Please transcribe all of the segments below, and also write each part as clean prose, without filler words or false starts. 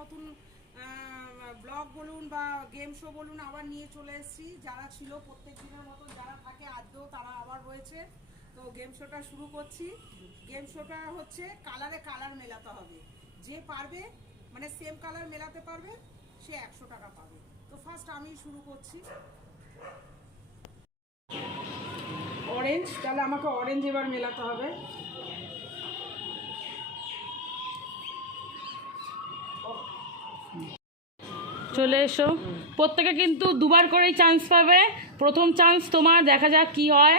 নতুন ব্লগ বলুন বা গেম শো বলুন আবার নিয়ে চলে এসেছি। যারা ছিল প্রত্যেক দিনের মতো যারা থাকে আজকেও তারা আবার রয়েছে। তো গেম শোটা শুরু করছি। গেম শোটা হচ্ছে কালারে কালার মেলাতে হবে। যে পারবে মানে সেম কালার মেলাতে পারবে সে 100 টাকা পাবে। তো ফার্স্ট আমি শুরু করছি। অরেঞ্জ, তাহলে আমাকে অরেঞ্জ এবার মেলাতে হবে। চলে এসো, প্রত্যেকে কিন্তু দুবার করেই চান্স পাবে। প্রথম চান্স তোমার, দেখা যাক কি হয়।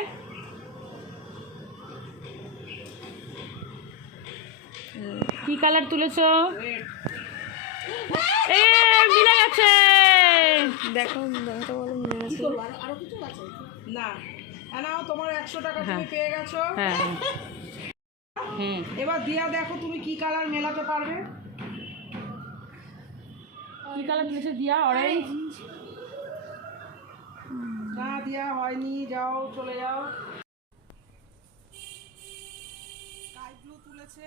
কি কালার তুলেছো? মিলে গেছে। দেখো দামটা বলো, মিলে গেছে। আরো কিছু আছে না? নাও, তোমার 100 টাকা তুমি পেয়ে গেছো। হ্যাঁ এবার দিয়া দেখো তুমি কি কালার মেলাতে পারবে। কি কালার তুলেছে দিয়া? অরেঞ্জ না দিয়া হয়নি, যাও চলে যাও। স্কাই ব্লু তুলেছে,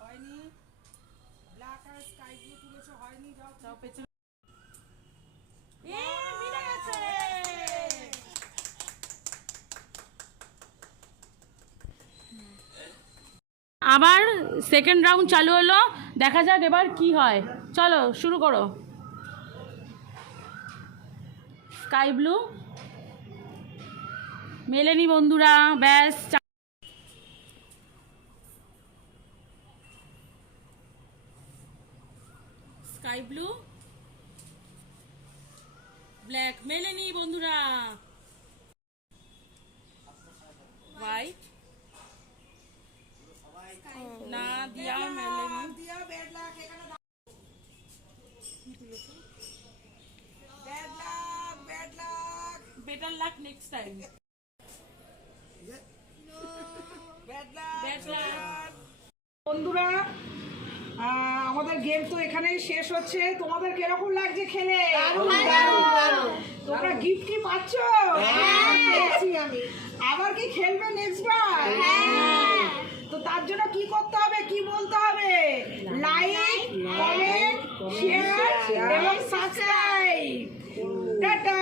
হয়নি। ব্ল্যাক আর স্কাই ব্লু তুলেছে, হয়নি, যাও যাও পেছনে। মিলে গেছে। আবার সেকেন্ড রাউন্ড চালু হলো, দেখা যাক এবার কি হয়। চলো শুরু করো। স্কাই ব্লু মেলেনি বন্ধুরা, ব্যাস। স্কাই ব্লু, ব্ল্যাক মেলেনি বন্ধুরা। হোয়াইট না, দিয়া মেলেনি। দিয়া ব্যাড লাক, এখানে bad luck, bad luck, better luck next time. Bad luck, bad luck. বন্ধুরা আমাদের গেম তো এখানেই শেষ হচ্ছে। তোমাদের কিরকম লাগছে খেলে? তোমরা গিফট কি পাচ্ছ? আমি আবার কি খেলবে নেক্সট বার? তো তার জন্য কি করতে হবে, কি বলতে হবে? লাইক, কমেন্ট, শেয়ার এবং সাবস্ক্রাইব। টাটা।